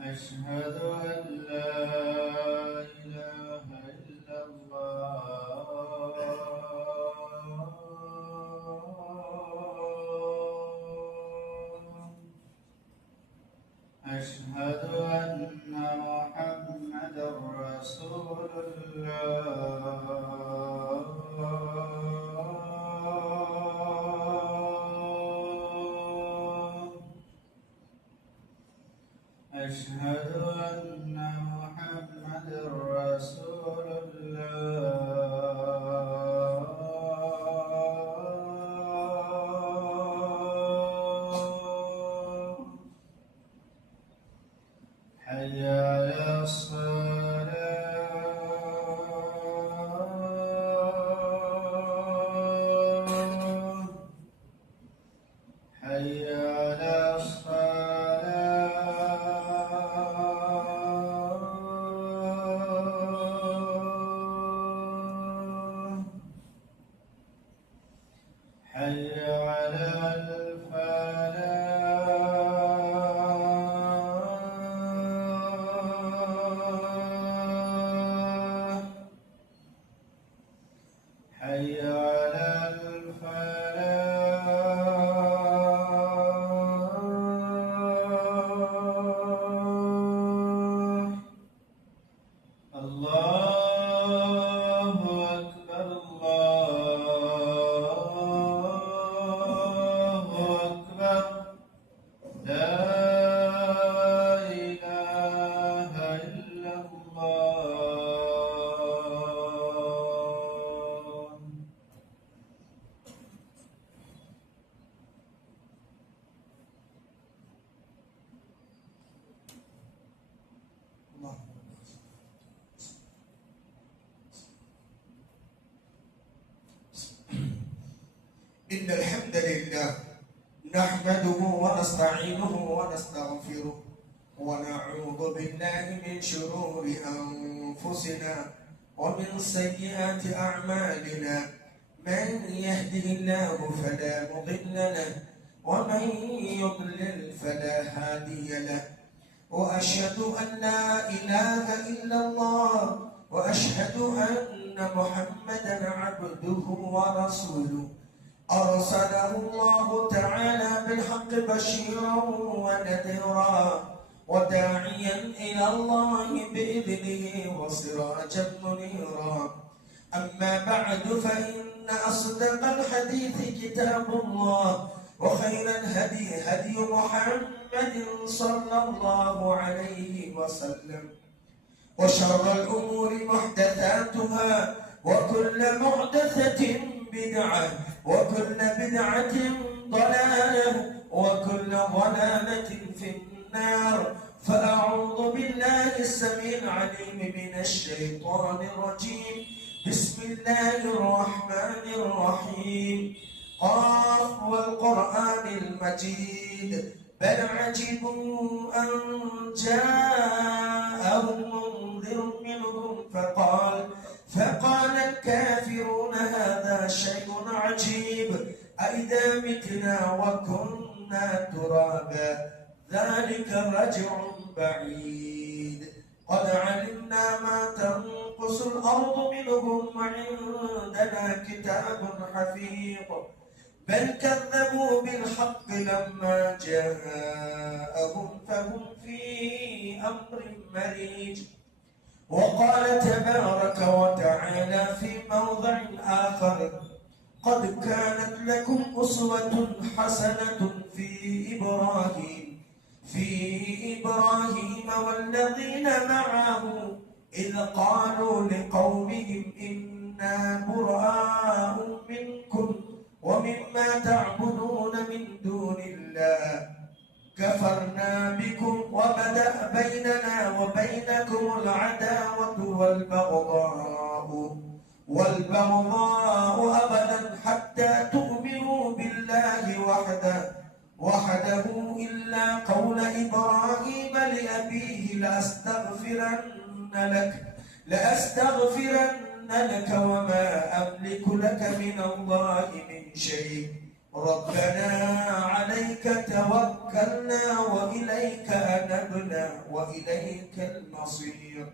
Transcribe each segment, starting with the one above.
أشهد أن لا إله إلا الله. أشهد أن محمدا رسول الله. أشهد أن محمدا رسول الله. حي على الصلاة. حي على الصلاة. حي على الفلاح. حي على الفلاح. الله أكبر الله أكبر. لا إله إلا الله. إن الحمد لله نحمده ونستعينه ونستغفره ونعوذ بالله من شرور أنفسنا ومن سيئات أعمالنا. من يهده الله فلا مضل له ومن يضلل فلا هادي له. وأشهد أن لا إله إلا الله وأشهد أن محمدا عبده ورسوله. أرسله الله تعالى بالحق بشيرا ونذيرا وداعيا إلى الله بإذنه وسراجا منيرا. أما بعد فإن أصدق الحديث كتاب الله وخير الهدي هدي محمد صلى الله عليه وسلم. وشر الأمور محدثاتها وكل محدثة بدعة وكل بدعة ضلالة وكل ضلالة في النار. فأعوذ بالله السميع العليم من الشيطان الرجيم. بسم الله الرحمن الرحيم. قاف والقرآن المجيد. بل عجبوا أن جاءهم منذر منهم فقال الكافرون هذا شيء عجيب. أئذا متنا وكنا ترابا ذلك رجع بعيد. قد علمنا ما تنقص الأرض منهم وعندنا كتاب حفيظ. بل كذبوا بالحق لما جاءهم فهم في أمر مريج. وقال تبارك وتعالى في موضع آخر: قد كانت لكم أسوة حسنة في إبراهيم والذين معه إذ قالوا لقومهم إنا براء منكم ومما تعبدون من دون الله كفرنا بكم وبدأ بيننا وبينكم العداوة والبغضاء أبدا حتى تؤمنوا بالله وحده إلا قول إبراهيم لأبيه لأستغفرن لك وما أملك لك من الله من شيء ربنا عليك توكلنا وإليك أنبنا وإليك المصير.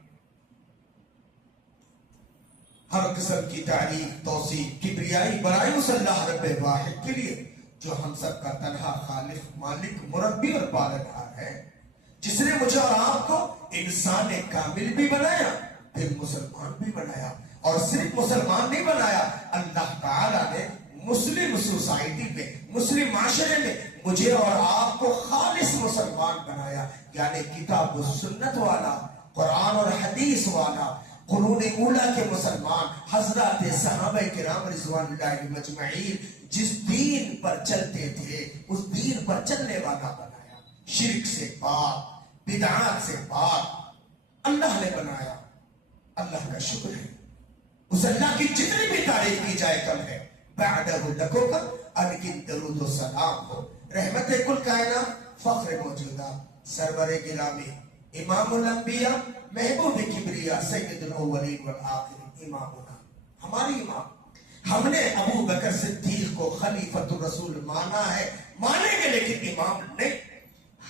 ہر قسم کی تعریف، توصیف، کبریائی، بڑائی اس اللہ رب واحد کے لیے جو ہم سب کا تنہا خالق، مالک، مربی اور پالنہار ہے، جس نے مجھے اور آپ کو انسان کامل بھی بنایا، پھر مسلمان بھی بنایا، اور صرف مسلمان نہیں بنایا، اللہ تعالیٰ نے مسلم سوسائٹی میں، مسلم معاشرے میں مجھے اور آپ کو خالص مسلمان بنایا، یعنی کتاب و سنت والا، قرآن اور حدیث والا، قرون اولا کے مسلمان، حضرات صحابہ کرام رضوان اللہ مجمعین جس دین پر چلتے تھے اس دین پر چلنے والا بنایا، شرک سے پاک، بدعات سے پاک اللہ نے بنایا. اللہ کا شکر ہے، اس اللہ کی جتنی بھی تعریف کی جائے کم ہے. بعدہ لکو کا انکن درود و سلام ہو، رحمت کل کائنات، فخر موجودہ، سرور گرامی، امام الانبیاء، محبوب کبریا، سید الاولین والآخرین، امامنا، ہماری امام. ہم نے ابو بکر صدیق کو خلیفۃ الرسول مانا ہے، مانیں گے لیکن امام نہیں.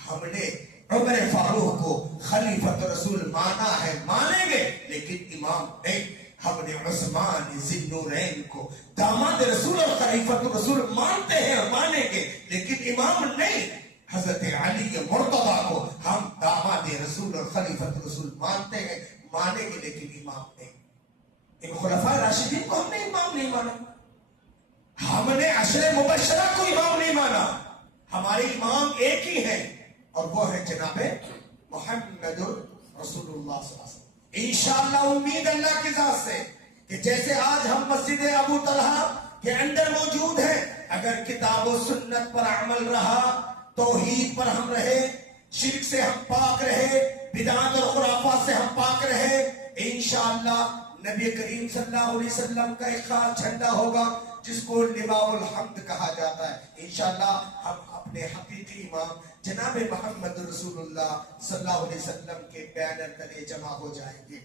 ہم نے عمر فاروق کو خلیفۃ الرسول مانا ہے، مانیں گے لیکن امام نہیں. ہم نے عثمان ذی النورین کو داماد رسول اور خلیفۃ الرسول مانتے ہیں اور مانیں گے لیکن امام نہیں. حضرت علی مرتضیٰ کو ہم داماد رسول اور خلیفۃ رسول مانتے ہیں، مانیں گے لیکن امام نہیں. ان خلفاء راشدین کو ہم نے امام نہیں مانا، ہم نے عشر مبشرہ کو امام نہیں مانا. ہمارے امام ایک ہی ہیں اور وہ ہے جناب محمد رسول اللہ صلی اللہ علیہ وسلم. انشاءاللہ امید اللہ کی ذات سے کہ جیسے آج ہم مسجد ابو طلحہ کے اندر موجود ہیں، اگر کتاب و سنت پر عمل رہا، توحید پر ہم رہے، شرک سے ہم پاک رہے، بدعات اور خرافات سے ہم پاک رہے، انشاءاللہ نبی کریم صلی اللہ علیہ وسلم کا ایک خاص جھنڈا ہوگا جس کو لواء الحمد کہا جاتا ہے. انشاءاللہ ہم اپنے حقیقی امام جناب محمد رسول اللہ صلی اللہ علیہ وسلم کے بینر تلے جمع ہو جائیں گے.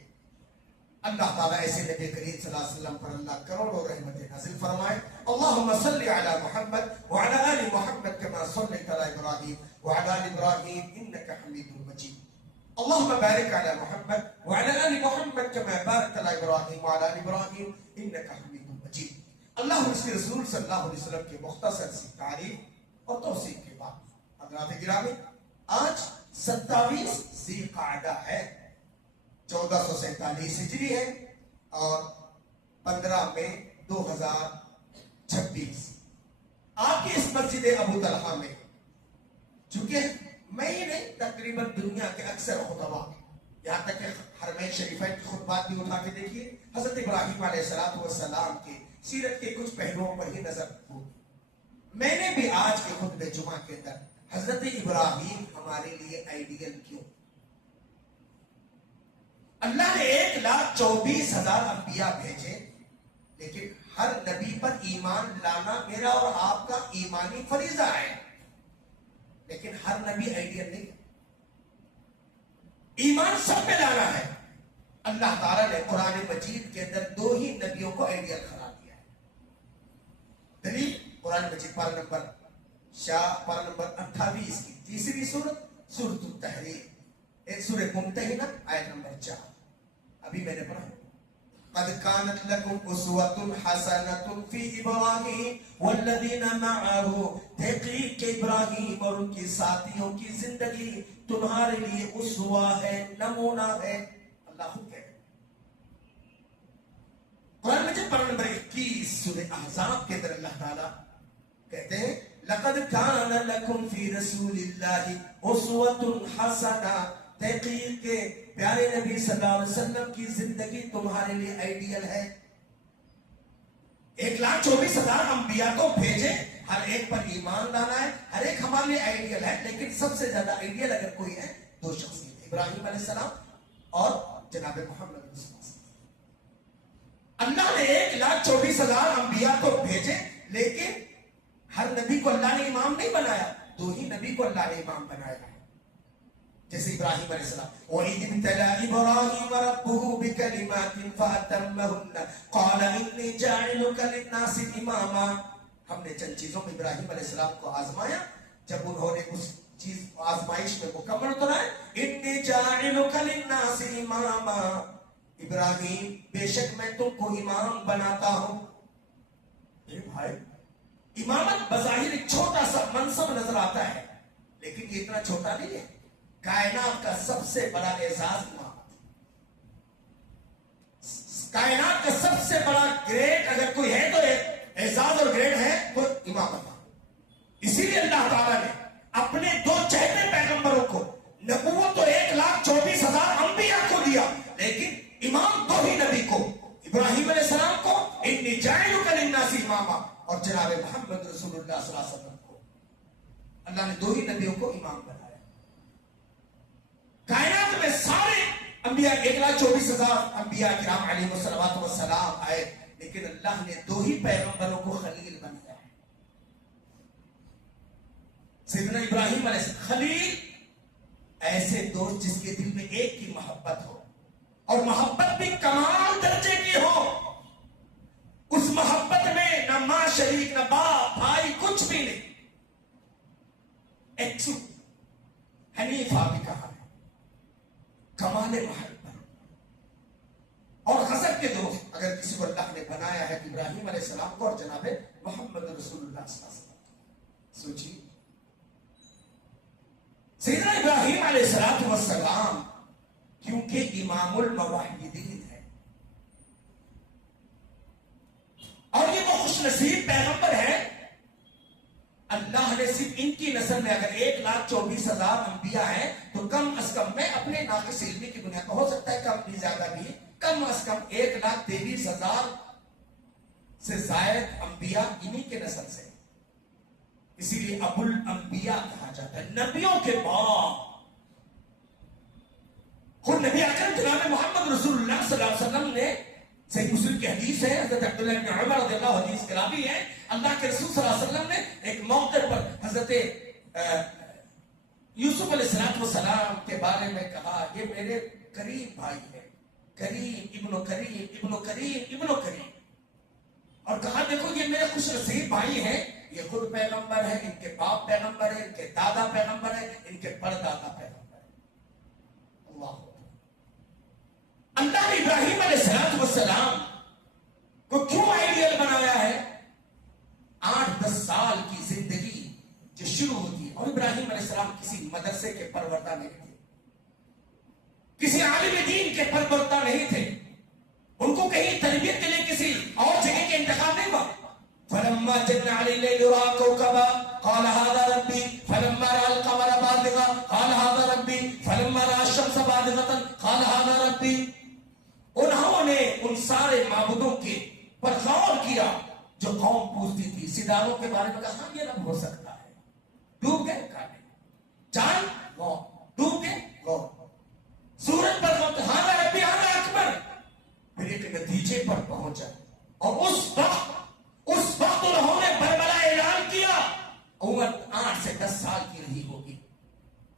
اللہ تعالیٰ ایسے نبی کریم صلی اللہ علیہ وسلم پر اللہ کروڑوں رحمتیں نازل فرمائے. اللہم صلی علی محمد وعلی آل محمد کما صلیت علی ابراہیم وعلی آل ابراہیم انک حمید مجید. اللہم بارک علی محمد وعلی آل محمد کما بارکت علی ابراہیم وعلی آل ابراہیم انک حمید مجید. اللہ اس کے رسول صلی اللہ علیہ وسلم کے مختصر سی تعریف اور توصیف کے بعد حضرات گرامی، آج 27 ذی قعدہ ہے، 1447 ہجری ہے اور 15 مئی 2026. آپ کی اس مسجد ابو طلحہ میں، چونکہ میں ہی نہیں تقریباً دنیا کے اکثر خطبہ، یہاں تک کہ حرمین شریفین کی خطبات بھی اٹھا کے دیکھیے، حضرت ابراہیم علیہ السلام کے سیرت کے کچھ پہلوؤں پر ہی نظر ہو. میں نے بھی آج کے خطبہ جمعہ کے اندر حضرت ابراہیم ہمارے لیے آئیڈیل کیوں؟ اللہ نے 1,24,000 انبیاء بھیجے، لیکن ہر نبی پر ایمان لانا میرا اور آپ کا ایمانی فریضہ ہے، لیکن ہر نبی آئیڈیل نہیں. ایمان سب پہ لانا ہے. اللہ تعالیٰ نے قرآن مجید کے اندر 2 ہی نبیوں کو آئیڈیل قرار دیا ہے. دلیل قرآن مجید پارہ نمبر 28 کی تیسری سورت، سورۃ التحریم، سورہ ممتحنہ، آیت نمبر 4. ابھی میں نے پڑھا، قد كانت لكم اسوة حسنة في ابراہیم والذین معه، تحقیق کہ ابراہیم اور ان کے ساتھیوں کی زندگی تمہارے لیے اسوہ ہے، نمونہ ہے. اللہ خود کہتے ہیں قرآن مجید پارہ نمبر 21 سورہ احزاب کے اندر اللہ تعالیٰ کہتے ہیں لقد كان لكم في رسول الله اسوة حسنة، تحقیق کے پیارے نبی صلی اللہ علیہ وسلم کی زندگی تمہارے لیے آئیڈیل ہے. 1,24,000 انبیاء کو بھیجے، ہر ایک پر ایمان لانا ہے، ہر ایک ہمارے لیے آئیڈیل ہے، لیکن سب سے زیادہ آئیڈیل اگر کوئی ہے 2 شخصیت، ابراہیم علیہ السلام اور جناب محمد رسول اللہ. اللہ نے 1,24,000 انبیاء کو بھیجے، لیکن ہر نبی کو اللہ نے امام نہیں بنایا، 2 ہی نبی کو اللہ نے امام بنایا. جیسے ابراہیم علیہ السلام، وَإِذِ ابْتَلَىٰ إِبْرَاهِيمَ رَبُّهُ بِكَلِمَاتٍ فَأَتَمَّهُنَّ قَالَ إِنِّي جَاعِلُكَ لِلنَّاسِ إِمَامًا. ہم نے چند چیزوں میں ابراہیم علیہ السلام کو آزمایا. جب انہوں نے اس چیز آزمائش میں مکمل اترا ہے، انی جاعلک للناس اماما، ابراہیم بے شک میں تم کو امام بناتا ہوں. اے بھائی، امامت بظاہر ایک چھوٹا سا منصب نظر آتا ہے، لیکن یہ اتنا چھوٹا نہیں ہے. کائنات کا سب سے بڑا اعزاز امامت، کائنات کا سب سے بڑا گریڈ اگر کوئی ہے تو اعزاز اور گریڈ ہے وہ امامت. اسی لیے اللہ تعالیٰ نے اپنے دو چہتے پیغمبروں کو نبوت تو 1,24,000 انبیاء کو دیا، لیکن امام دو ہی نبی کو، ابراہیم علیہ السلام کو انی جاعلک للناس اماما، اور جناب محمد رسول اللہ صلی اللہ علیہ وسلم کو اللہ نے دو ہی نبیوں کو امام بنایا. کائنات میں سارے انبیاء 1,24,000 انبیاء کرام علیہ الصلوۃ والسلام آئے، لیکن اللہ نے دو ہی پیغمبروں کو خلیل بنایا. سیدنا ابراہیم علیہ السلام خلیل، ایسے دوست جس کے دل میں ایک کی محبت ہو، اور محبت بھی کمال درجے کی ہو. اس محبت میں نہ ماں شریک، نہ باپ بھائی، کچھ بھی نہیں. ایکسو حنیفہ بھی کہا ہے، کمال محبت. اور حسب کے دوست اگر کسی کو اللہ نے بنایا ہے ابراہیم علیہ السلام کو اور جناب محمد رسول اللہ صلی اللہ علیہ وسلم. سوچیے، سیدنا ابراہیم علیہ السلام کیونکہ امام الموحدین ہے، اور یہ وہ خوش نصیب پیغمبر ہے، اللہ نے صرف ان کی نسل میں اگر 1,24,000 انبیاء ہیں تو کم از کم، میں اپنے ناقص علمی کی بنیاد پر، ہو سکتا ہے کم بھی زیادہ بھی، کم از کم 1,23,000 سے زائد انبیاء انہی کے نسل سے. اسی لیے ابو الانبیاء کہا جاتا ہے، نبیوں کے باپ. خود نبی اکرم جناب محمد رسول اللہ صلی اللہ علیہ وسلم نے، صحیح مسلم کی حدیث ہے، حضرت عبداللہ بن عمر رضی اللہ حدیث کے راوی ہے، اللہ کے رسول صلی اللہ علیہ وسلم نے ایک موقع پر حضرت یوسف علیہ السلام کے بارے میں کہا، یہ میرے قریب بھائی ہے، کریم ابن کریم ابن کریم ابن کریم، اور کہا دیکھو یہ میرے خوش نصیب بھائی ہیں، یہ خود پیغمبر ہے، ان کے باپ پیغمبر ہے، ان کے دادا پیغمبر ہے، ان کے پردادا پیغمبر ہے. اللہ نے ابراہیم علیہ السلام کو کیوں آئیڈیل بنایا ہے؟ 8-10 سال کی زندگی جو شروع ہوتی ہے، اور ابراہیم علیہ السلام کسی مدرسے کے پروردہ نہیں تھے، کسی عالم دین کے پروردہ نہیں تھے، ان کو کہیں تربیت کے لیے کسی اور جگہ کے انتخاب نہیں ہوا. فلما جن علی اللیل رأى كوكبا قال هذا ربي فلما رأى القمر بازغا قال هذا ربي فلما رأى الشمس بازغة قال هذا ربي. انہوں نے ان سارے معبودوں کے پر غور کیا جو قوم پوچھتی تھی. ستاروں کے بارے میں کہا ہاں یہ رب ہو سکتا ہے، ڈوب گئے کہا نہیں. چاند غور، ڈوب گئے غور. سورج پر غور، ہاں ربی ہاں اکبر. پھر ایک نتیجے پر پہنچا، اور اس وقت انہوں نے بربلا اعلان کیا. عمر 8 سے 10 سال کی رہی ہوگی.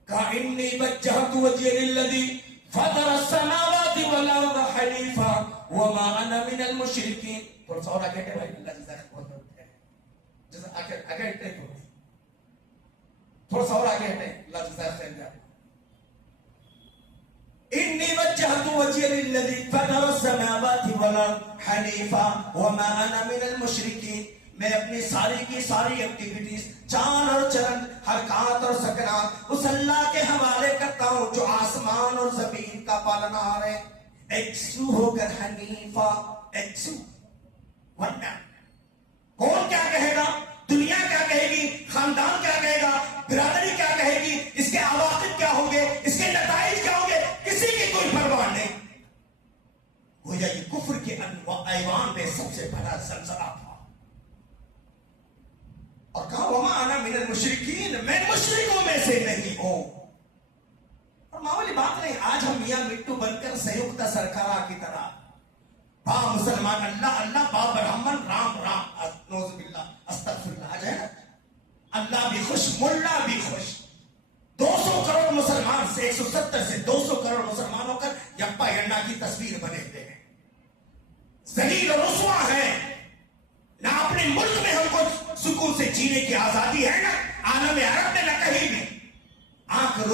کہا انی وجہت وجہی للذی فطر السماوات والارض حنیفا وما انا من المشرکین. تھوڑا سا اور آگے ہے بھائی، اللہ جزاک بہت بہت ہے، جزاک آگے ہے، تھوڑا سا اور آگے ہے، اللہ جزاک خیر جائے. انی وجہت وجہی للذی فطر السماوات والارض حنیفا وما انا من المشرکین. میں اپنی ساری کی ساری ایکٹیویٹیز، چاند اور چرند، حرکات اور سکنات اس اللہ کے حوالے کرتا ہوں جو آسمان اور زمین کا پالنہار ہے. ایکسو ہو کر حنیفا، ایکسو ون مین. کون کیا کہے گا، دنیا کیا کہے گی، خاندان کیا کہے گا، برادری کیا کہے گی، اس کے عواقب کیا ہوں گے، اس کے نتائج کیا ہوں گے، کسی کی کوئی پرواہ نہیں. گویا یہ کفر کے ایوان میں سب سے بڑا زلزلہ تھا. اور کہا وما انا من المشرکین، میں مشرکوں میں سے نہیں ہوں. اور معمولی بات نہیں، آج ہم میاں مٹو بن کر سیوکتا سرکارہ کی طرح با مسلمان اللہ اللہ، با برہمن رام رام، نعوذ باللہ استغفر اللہ، آج ہے نا اللہ بھی خوش، ملا بھی خوش. 200 کروڑ مسلمان سے 170 سے 200 کروڑ مسلمان ہو کر یپا ینڈا کی تصویر بنے ہوئے ہیں، ذلیل و رسوا ہیں. نہ اپنے ملک میں ہم کو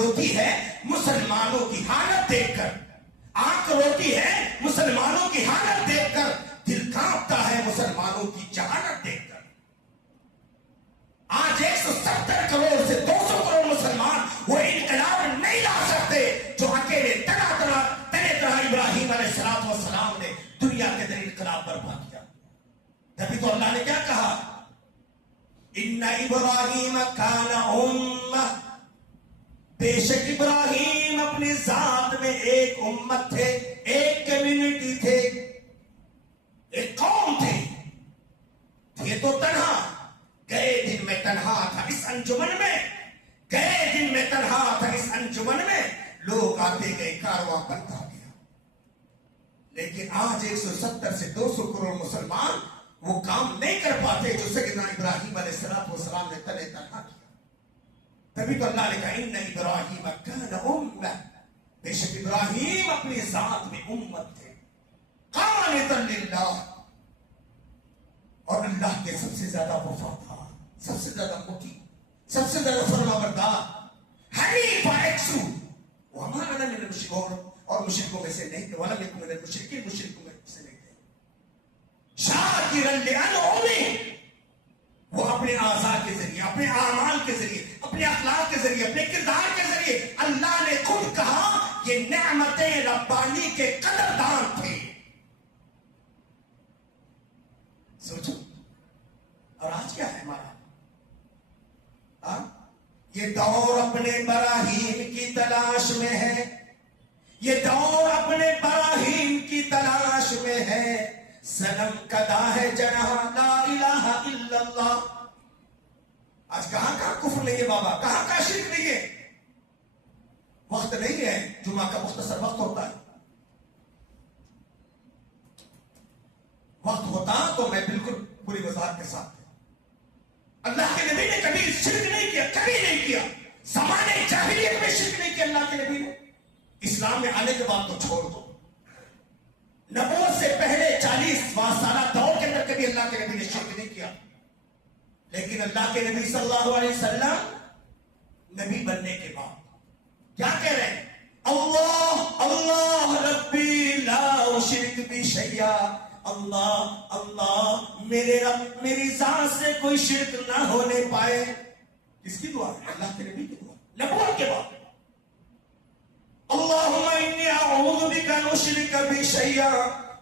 روتی ہے مسلمانوں کی حالت دیکھ کر، آنکھ روتی ہے مسلمانوں کی حالت دیکھ کر، دل کانپتا ہے مسلمانوں کی جہالت دیکھ کر۔ آج 170 کروڑ سے 200 کروڑ مسلمان وہ انقلاب نہیں لا سکتے جو اکیلے طرح ابراہیم علیہ السلام نے دنیا کے اندر انقلاب برپا کیا۔ تبھی تو اللہ نے کیا کہا، ان ابراہیم کان امہ، بے شک ابراہیم اپنی ذات میں ایک امت تھے، ایک کمیونٹی تھے، ایک قوم تھے تو تنہا، گئے دن میں تنہا تھا اس انجمن میں، گئے دن میں تنہا تھا اس انجمن میں، لوگ آتے گئے، کارواں بنتا گیا۔ لیکن آج 170 سے 200 کروڑ مسلمان وہ کام نہیں کر پاتے جو سیدنا ابراہیم علیہ السلام نے تنہا کیا۔ تبھی تو اللہ نے کہا ان ابراہیم کان امہ، بے شک ابراہیم اپنی ذات میں امت تھے، قانتا للہ، اور اللہ کے سب سے زیادہ وفادار، سب سے زیادہ مطیع، سب سے زیادہ فرمانبردار، حنیفا یکسو، وما انا من المشرکین، اور مشرکوں میں سے نہیں تھے، ولم یکن من المشرکین، مشرکوں میں سے نہیں تھے، شاکرا لانعمہ، وہ اپنے اعضاء کے ذریعے، اپنے اعمال کے ذریعے، اپنے اخلاق کے ذریعے، اپنے کردار کے ذریعے، اللہ نے خود کہا یہ نعمتیں ربانی کے قدردان تھے۔ سوچو، اور آج کیا ہے ہمارا؟ یہ دور اپنے براہیم کی تلاش میں ہے، یہ دور اپنے براہیم کی تلاش میں ہے، صنم کدا ہے جناح لا الہ الا اللہ۔ آج کہاں کفر نہیں ہے بابا، کہاں شرک نہیں ہے؟ وقت نہیں ہے، جمعہ کا مختصر وقت ہوتا ہے، وقت ہوتا تو میں بالکل پوری وضاحت کے ساتھ، اللہ کے نبی نے کبھی شرک نہیں کیا، کبھی نہیں کیا، زمانے جاہلیت میں شرک نہیں کیا اللہ کے نبی نے، اسلام میں آنے کے بعد تو چھوڑ دو، نبوت سے پہلے 40 سالہ دور کے اندر کبھی اللہ کے نبی نے شرک نہیں کیا، لیکن اللہ کے نبی صلی اللہ علیہ وسلم نبی بننے کے بعد کیا کہہ رہے ہیں؟ اللہ اللہ ربی لا اشرک بی شیئا، اللہ اللہ میرے رب میری ذات سے کوئی شرک نہ ہونے پائے۔ کس کی دعا ہے؟ اللہ کے نبی کی دعا، نبوت کے بعد۔ اللہم انی اعوذ بک ان اشرک بی شیئا،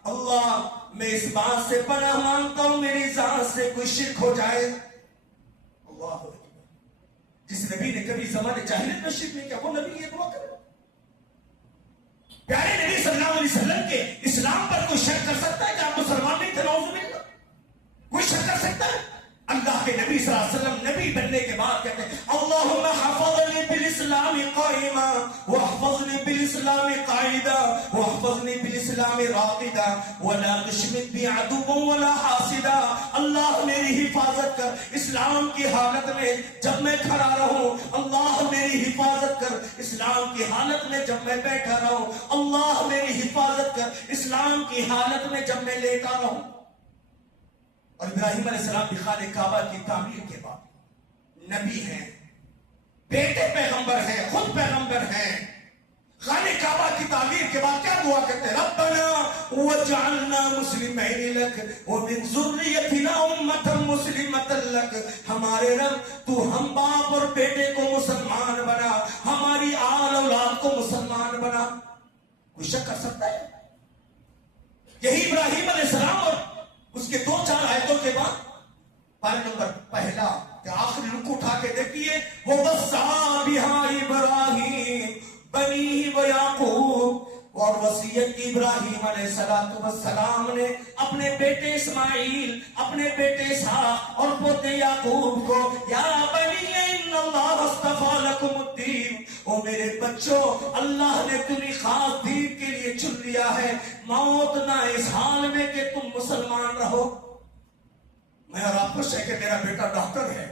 اللہ میں اس بات سے پناہ مانگتا ہوں میری ذات سے کوئی شرک ہو جائے۔ اللہ اکبر، جس نبی نے کبھی زمانے جاہلیت میں شرک نہیں کیا وہ نبی یہ دعا کرے؟ پیارے نبی صلی اللہ علیہ وسلم کے اسلام پر کوئی شک کر سکتا ہے کہ آپ مسلمان نہیں تھے؟ نعوذ باللہ، کوئی شک کر سکتا ہے؟ اللہ کے نبی صلی اللہ علیہ وسلم نبی بننے کے بعد کہتے ہیں اللہم حفظنی بالاسلام قائما واحفظنی بالاسلام قائدا واحفظنی بالاسلام راقدا ولا تشمت بی عدوا ولا حاسدا، اللہ میری حفاظت کر اسلام کی حالت میں جب میں کھڑا رہوں، اللہ میری حفاظت کر اسلام کی حالت میں جب میں بیٹھا رہوں، اللہ میری حفاظت کر اسلام کی حالت میں جب میں لیٹا رہوں۔ اور ابراہیم علیہ السلام بھی خانہ کعبہ کی تعمیر کے بعد نبی ہیں، بیٹے پیغمبر ہیں، خود پیغمبر ہیں، خانہ کعبہ کی تعمیر کے بعد کیا دعا کرتے ہیں؟ ربنا وجعلنا مسلمین لک ومن ذریتنا امتا مسلمتا لک، ہمارے رب تو ہم باپ اور بیٹے کو مسلمان بنا، ہماری آل اولاد کو مسلمان بنا۔ کوئی شک کر سکتا ہے؟ یہی ابراہیم علیہ السلام اور اس کے 2-4 آیتوں کے بعد پارے نمبر پہلا کہ آخری رکوع اٹھا کے دیکھیے، وہ وصّا بہا ابراہیم بنی و یعقوب، اور وصیت کی ابراہیم علیہ السلام نے اپنے بیٹے اسماعیل، اپنے بیٹے اسحاق اور پوتے یعقوب کو، یا بنی ان اللہ اصطفیٰ لکم الدین، او میرے بچوں اللہ نے تمہیں خاص دین کے لیے چن لیا ہے، موت نہ اس حال میں کہ تم مسلمان رہو۔ میں اور آپ خوش ہے کہ میرا بیٹا ڈاکٹر ہے،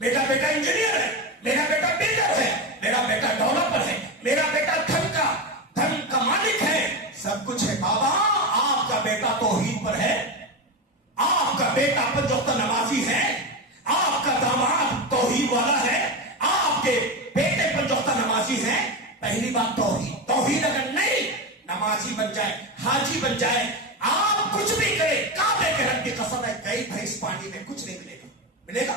میرا بیٹا انجینئر ہے، میرا بیٹا بلڈر ہے، میرا بیٹا ڈیولپر ہے، میرا بیٹا دھن کا مالک ہے، سب کچھ ہے۔ بابا آپ کا بیٹا توحید پر ہے، آپ کا بیٹا 5 وقت نمازی ہے، آپ کا داماد توحید والا ہے، آپ کے بیٹے 5 وقت نمازی نمازی ہیں، پہلی بات توحید، توحید اگر نہیں، نمازی بن جائے، حاجی بن جائے، آپ کچھ بھی کرے، کعبے کے رب کی قسم ہے کئی بھینس پانی میں کچھ نہیں ملے گا، ملے گا؟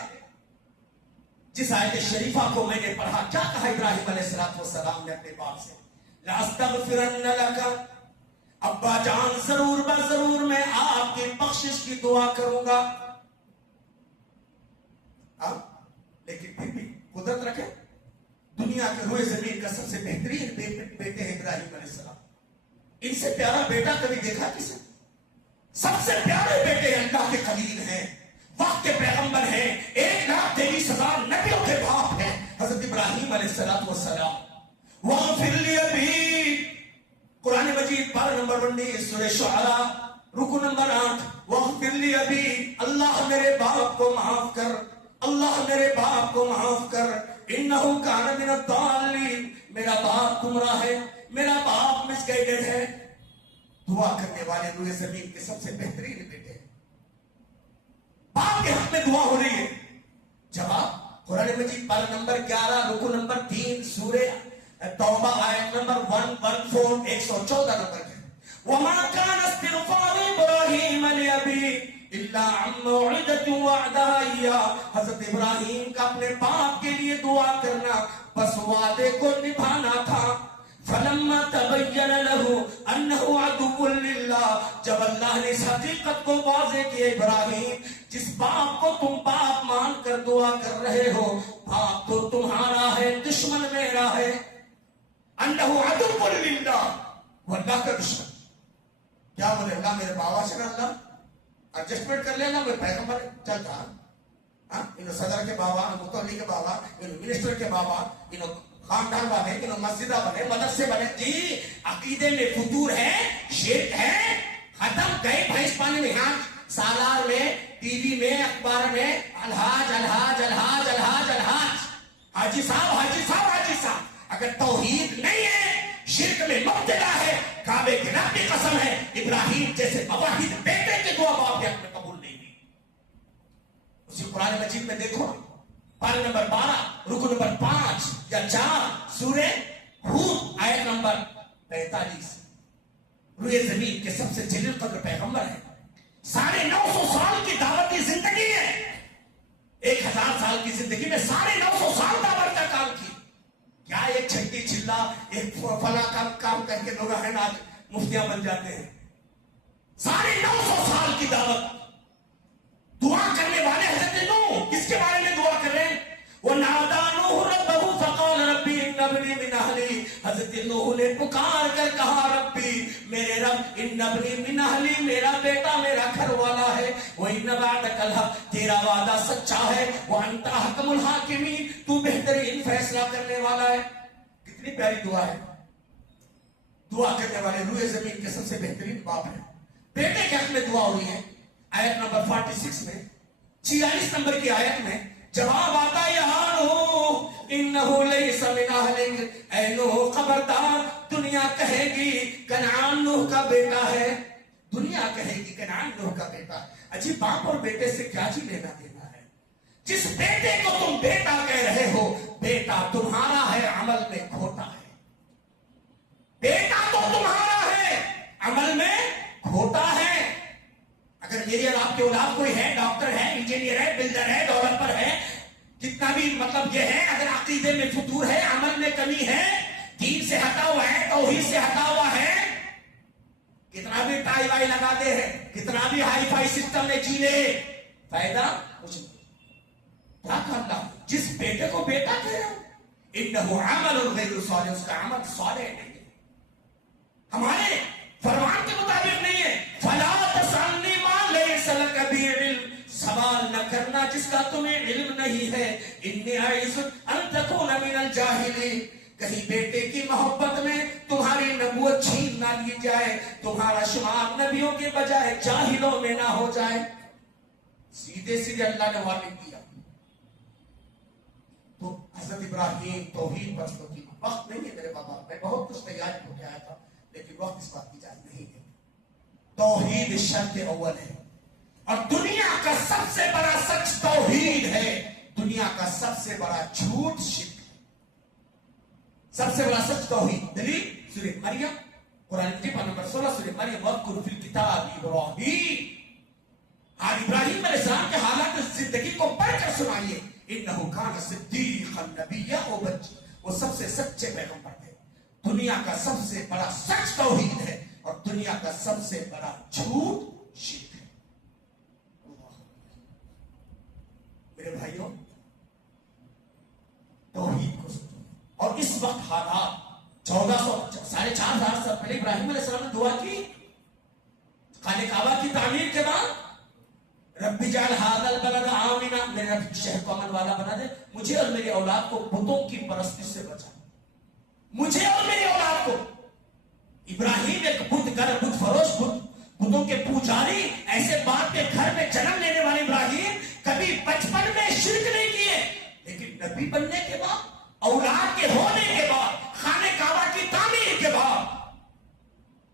جس آیت شریفہ کو میں نے پڑھا، کیا کہا ابراہیم علیہ السلام نے اپنے باپ سے؟ لَأَسْتَغْفِرَنَّ لَكَ، ابا جان ضرور ضرور میں آپ کی بخشش کی دعا کروں گا. لیکن پھر بھی قدرت رکھے، دنیا کے روئے زمین کا سب سے بہترین بیٹے ہیں ابراہیم علیہ السلام. ان سے پیارا بیٹا کبھی دیکھا کسی؟ سب سے پیارے بیٹے اللہ کے خلیل ہیں، وقت کے پیغمبر ہیں، 1,23,000 نبیوں کے باپ ہیں حضرت ابراہیم علیہ السلام. وَاغْفِرْ لِي أَبِي، قرآن مجید پارہ نمبر 19 سورہ شعراء رکو نمبر 8. وَاغْفِرْ لِي أَبِي، اللہ میرے باپ کو معاف کر، اللہ میرے باپ کو معاف کر. إِنَّهُ كَانَ مِنَ الضَّالِّينَ، میرا باپ گمراہ ہے، میرا باپ مس گائیڈڈ ہے. دعا کرنے والے روئے زمین کے سب سے بہترین بیٹے ہیں. باپ کے حق میں دعا ہو رہی ہے. جواب قرآن مجید پارہ نمبر 11 رکو نمبر 3 سورہ توبہ آیت نمبر 114 114 نمبر ہے. وَمَا كَانَ اسْتِغْفَارُ إِبْرَاهِيمَ لِأَبِيهِ إِلَّا عَن مَّوْعِدَةٍ وَعَدَهَا إِيَّاهُ، حضرت ابراہیم کا اپنے باپ کے لیے دعا کرنا بس وعدے کو نبھانا تھا. فَلَمَّا تَبَيَّنَ لَهُ أَنَّهُ عَدُوٌّ لِلَّهِ، جب اللہ نے اس حقیقت کو واضح کیا، ابراہیم جس باپ کو تم باپ مان کر دعا کر رہے ہو، باپ تو تمہارا ہے، دشمن میرا ہے. انہو عدو للہ، وہ اللہ کا دشمن. کیا بولے اللہ میرے بابا سے اللہ ایڈجسٹمنٹ کر لینا، وہ پیغمبر چلتا انہوں صدر کے بابا، متولی کے بابا، انہوں منسٹر کے بابا، انہوں خاندان والے، انہوں مسجدہ بنے، مدرسے بنے. جی عقیدے میں فطور ہے، شرک ہے، ختم گئے بھینس پانی میں. ہاں سالار میں، ٹی وی میں، اخبار میں الحاج الحاج الحاج الحاج الحاج، حاجی صاحب حاجی صاحب حاجی صاحب. اگر توحید نہیں ہے، شرک میں مبتلا ہے، کعبے کی رب کی قسم ہے ابراہیم جیسے مواحد بیٹے کی دعا باپ کے حق میں قبول نہیں ہوئی. اسی قرآن مجید میں دیکھو پارہ نمبر 12 رکو نمبر 5 یا 4 سورہ ہود آیت نمبر 45. روئے زمین کے سب سے جلیل قدر پیغمبر ہے، 950 سال کی دعوتی زندگی ہے. 1000 سال کی زندگی میں 950 سال دعوت کا کام کی. کیا ایک چھٹی چلا ایک فلاں کام کر کے لوگ ہیں آج مفتیاں بن جاتے ہیں؟ 950 سال کی دعوت. دعا کرنے والے حضرت نوح کس کے بارے میں دعا کر رہے ہیں؟ وَنَادَى نُوحٌ رَبَّهُ فَقَالَ رَبِّ إِنَّ ابْنِي مِنْ أَهْلِي، حضرت نوح نے پکار کر کہا ربی میرے رب، ان ابنی من اہلی، میرا بیٹا میرا گھر والا ہے. وَإِنَّ بَعْدَكَ الْحَقُّ، تیرا وعدہ سچا ہے. وَأَنْتَ أَحْكَمُ الْحَاكِمِينَ، تو بہترین فیصلہ کرنے والا ہے. کتنی پیاری دعا ہے. دعا کرنے والے روئے زمین کے سب سے بہترین باپ ہیں. بیٹے کے حق میں دعا ہوئی ہے. آیت نمبر 46 میں 46 نمبر کی آیت میں جواب آتا ہے، یا نوح انہو لیس من اہلک، اے نوح خبردار، دنیا کہے گی کنعان نوح کا بیٹا ہے. دنیا کہے گی کنعان نوح کا بیٹا. عجیب باپ اور بیٹے سے کیا جی لینا دینا ہے؟ جس بیٹے کو تم بیٹا کہہ رہے ہو، بیٹا تمہارا ہے، عمل میں کھوٹا ہے. بیٹا تو تمہارا ہے، عمل میں کھوٹا ہے. اگر میری اور آپ کے اولاد کوئی ہے، ڈاکٹر ہے، انجینئر ہے، بلڈر ہے، ڈیولپر ہے، کتنا بھی مطلب یہ ہے، اگر عقیدے میں فتور ہے، عمل میں کمی ہے، دین سے ہٹا ہوا ہے، توحید سے ہٹا ہوا ہے، کتنا بھی ٹائی وائی لگا دے ہے، کتنا بھی ہائی فائی سسٹم میں جی لے، فائدہ کچھ نہیں. کیا کرنا؟ جس بیٹے کو بیٹا کہہ رہے ہو، انہو عمل غیر صالح، اس کا عمل صالح نہیں ہے، ہمارے فرمان کے مطابق نہیں ہے. فلا تسألنی ما لیس لک بہ علم، سوال نہ کرنا جس کا تمہیں علم نہیں ہے. انی اعوذ ان تکون من الجاہلین، کہیں بیٹے کی محبت میں تمہاری نبوت چھین نہ لی جائے، تمہارا شمار نبیوں کے بجائے جاہلوں میں نہ ہو جائے. سیدھے سیدھے اللہ نے وارننگ کیا. تو حضرت ابراہیم توحید پر کی وقت نہیں ہے میرے بابا، میں بہت کچھ تیار ہو گیا تھا لیکن وقت اس بات کی جائز نہیں ہے. توحید شرط اول ہے، اور دنیا کا سب سے بڑا سچ توحید ہے، دنیا کا سب سے بڑا جھوٹ شرک ہے. سب سے بڑا سچ توحید. دلیل سورہ مریم قرآن مجید نمبر 16 سورہ مریم واذکر فی الکتاب ابراہیم. آج ابراہیم علیہ السلام کے حالات زندگی کو پڑھ کر سنائیے. انہ کان صدیقا نبیا. وہ سب سے سچے پیغمبر تھے. دنیا کا سب سے بڑا سچ توحید ہے اور دنیا کا سب سے بڑا جھوٹ شرک ہے. میرے بھائیوں توحید کو سمجھو. اور اس وقت حالات 4,500 سال پہلے ابراہیم علیہ السلام نے دعا کی خانہ کعبہ کی تعمیر کے بعد رب اجعل هذا البلد آمنا. میرے رب شہر کو امن والا بنا دے. مجھے اور میری اولاد کو بتوں کی پرستی سے بچا. مجھے اور میری اولاد کو. ابراہیم ایک بت گر بت فروش بتوں کے پجاری ایسے باپ کے گھر میں جنم لینے والے ابراہیم کبھی بچپن میں شرک نہیں کیے. لیکن نبی بننے کے بعد اولاد کے ہونے کے بعد خانہ کعبہ کی تعمیر کے بعد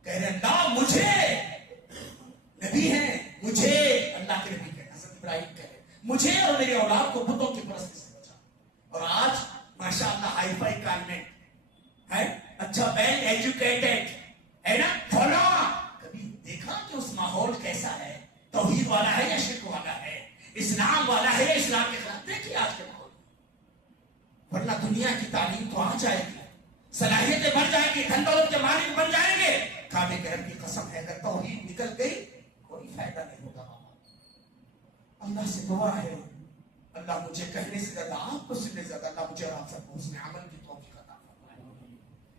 کہہ رہے اللہ مجھے نبی ہیں مجھے اللہ کے نبی کہتے حضرت ابراہیم کہتے مجھے اور میری اولاد کو بتوں کی پرستی سے بچا. اور آج ماشاءاللہ ہائی فائی کانوینٹ ہے اچھا ویل ایجوکیٹڈ ہے نا فلاں. کبھی دیکھا کہ اس ماحول کیسا ہے؟ توحید والا ہے یا شرک والا ہے؟ اسلام والا ہے یا اسلام کے خلاف؟ دیکھیے آج کے ماحول. ورنہ دنیا کی تعلیم تو آ جائے گی, صلاحیتیں بڑھ جائیں گی, دھن دولت کے مالک بن جائیں گے. کعبے کے رب کی قسم ہے اگر توحید نکل گئی کوئی فائدہ نہیں ہوگا. اللہ سے دعا ہے اللہ مجھے کہنے سے زیادہ آپ کو سننے سے زیادہ اللہ مجھے اور آپ سب کو حسن عمل کی توفیق عطا فرمائے.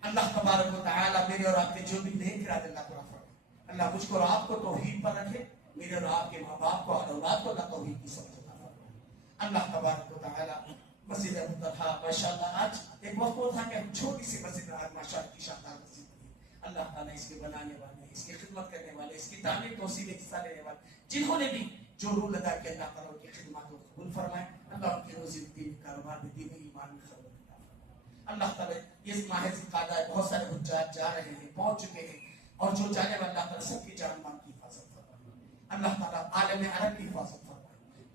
اللہ تبارک و تعالی میرے اور آپ کے جو بھی نیک ارادے اللہ پورا فرمائے. اللہ مجھ کو اور آپ کو توحید پر رکھے. میرے اور آپ کے ماں باپ کو اور اولاد کو اللہ توحید کی سمجھ عطا فرمائے. اللہ تبارک و تعالی مسجد مطہرہ ماشاءاللہ آج ایک وقت وہ تھا کہ ہم چھوٹی سی مسجد میں آج ماشاءاللہ کی شاندار مسجد بنی. اللہ تعالیٰ اس کے بنانے والے, اس کی خدمت کرنے والے, اس کی تعمیر توسیع میں حصہ لینے والے جنہوں نے بھی جو رول ادا کیا اللہ تعالیٰ ان کی خدمات کو قبول فرمائے. اللہ ان کی روزی دین کاروبار میں دین ایمان میں خبر عطا فرمائے. اللہ تعالیٰ اس ماہ ذوالقعدہ بہت سارے حجاج جا رہے ہیں, پہنچ چکے ہیں, اور جو جانے والے اللہ تعالیٰ سب کی جان مان کی حفاظت فرمائے. اللہ تعالیٰ عالم عرب کی حفاظت فرمائے.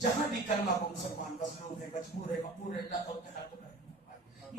جہاں بھی کلمہ کو مسلمان مظلوم ہے, مجبور ہے, مقبول ہے, اللہ تعالیٰ کے ہر کو کرے.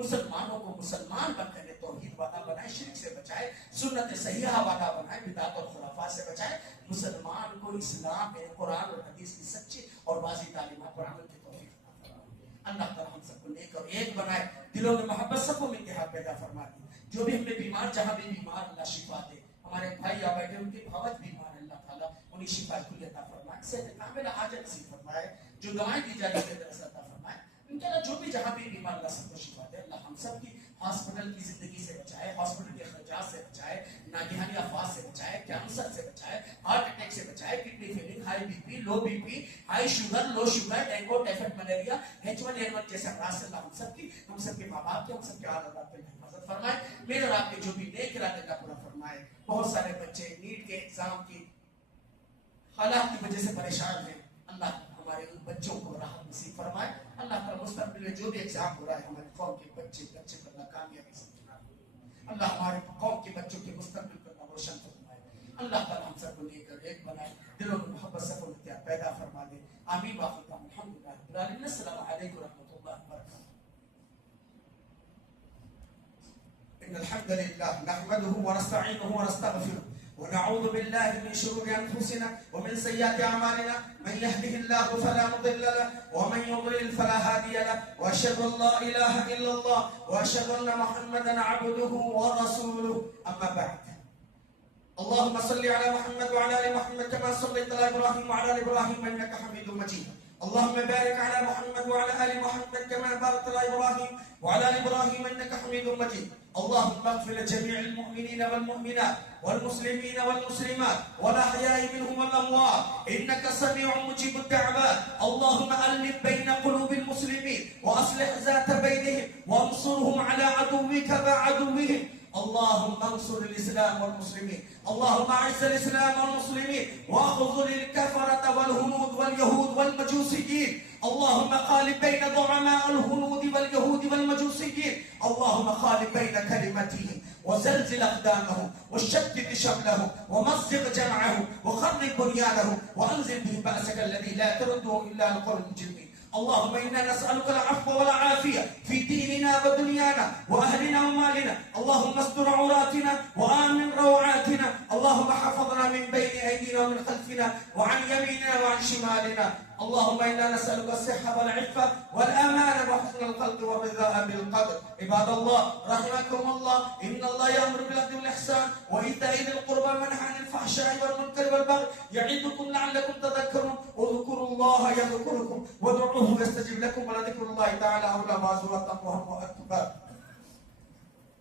مسلمانوں کو مسلمان بن کر توحید والا بنائے, شرک سے بچائے, سنت صحیحہ والا بنائے, بدعت اور خرافات سے بچائے. مسلمان کو اسلام میں قرآن اور حدیث کی سچی اور واضح تعلیمات پر عمل کی توفیق عطا فرمائے. اللہ تعالیٰ ہم سب کو نیک اور ایک بنائے, دلوں میں محبت سب کو میں اتحاد پیدا فرما دی. جو بھی ہم نے بیمار جہاں بھی بیمار اللہ شفا دے. ہمارے بھائی یا بیٹھے ان کی بہت بیمار ہے, اللہ تعالیٰ انہیں شفا کلی عطا فرمائے, صحت کاملہ حاجت نصیب فرمائے. جو دوائیں دی جاتی ہیں درس عطا فرمائے. ان کے اللہ جو بھی جہاں بھی بیمار اللہ سب کو شفا دے. اللہ ہم سب کی ہاسپٹل کی زندگی سے بچائے, ہاسپٹل کے اخراجات سے بچائے, ناگہانی افات سے بچائے, کینسر سے بچائے, ہارٹ اٹیک سے بچائے, kidney failing, high B P, low B P, high sugar, low sugar, dengue, typhoid, malaria, H1N1 جیسے امراض سے اللہ ہم سب کے ماں باپ کے, ہم سب کے اولاد پہ حفاظت فرمائے. میرے اور آپ کے جو بھی نیک ارادے کا پورا فرمائے. بہت سارے بچے نیٹ کے ایگزام کی حالات کی وجہ سے پریشان ہیں. اللہ ہمارے ان بچوں کو راحت نصیب فرمائے. اللہ تعالیٰ مستقبل میں جو بھی ایگزام ہو رہا ہے ہمارے قوم کے بچے پر اللہ کامیابی سے چلا. اللہ ہمارے قوم کے بچوں کے مستقبل پر اللہ روشن فرمائے. اللہ تعالیٰ ہم سب کو لے کر ایک بنائے, دلوں میں محبت سے پیدا فرما دے. آمین. واخر الحمدللہ رب العالمین. السلام علیکم ورحمۃ اللہ وبرکاتہ. ان الحمد للہ نحمده ونستعینه ونستغفره ونعوذ بالله من شرور انفسنا ومن سيئات اعمالنا. من يهده الله فلا مضل له ومن يضلل فلا هادي له. واشهد ان لا اله الا الله واشهد ان محمدا عبده ورسوله. اما بعد. اللهم صل على محمد وعلى ال محمد كما صليت على ابراهيم وعلى ال ابراهيم انك حميد مجيد. اللهم بارك على محمد وعلى ال محمد كما باركت على ابراهيم وعلى ال ابراهيم انك حميد مجيد. اللهم اغفر لجميع المؤمنين والمؤمنات والمسلمين والمسلمات والاحياء منهم والاموات انك سميع مجيب الدعوات. اللهم الف بين قلوب المسلمين واصلح ذات بينهم وانصرهم على عدوك وعدوهم. اللهم انصر الاسلام والمسلمين. اللهم اعز الاسلام والمسلمين واخذل الكفرة والهنود واليهود والمجوسيين. اللهم خالف بين ضعماء الهنود واليهود والمجوسيين. اللهم خالف بين كلمتهم وزلزل اقدامهم وشتت شملهم ومزق جمعهم وخرب بنيانهم وانزل به بأسك الذي لا ترده الا القوم المجرمين. اللهم إنا نسألك العفو والعافية في ديننا ودنيانا وأهلنا ومالنا. اللهم استر عوراتنا وآمن روعاتنا. اللهم حفظنا من بين أيدينا ومن خلفنا وعن يميننا وعن شمالنا. اللهم إنا نسألك الصحة والعفة والأمان وحسن الخلق والرضا بالقدر. عباد الله رحمكم الله، إن الله يأمر بالعدل والإحسان وإيتاء ذي القربى والنهي عن الفحشاء والمنكر والبغي يعظكم لعلكم تذكرون. اذكروا الله يذكركم وادعوه يستجب لكم ولذكر الله تعالى أولى وأزور التقوى وأتقى.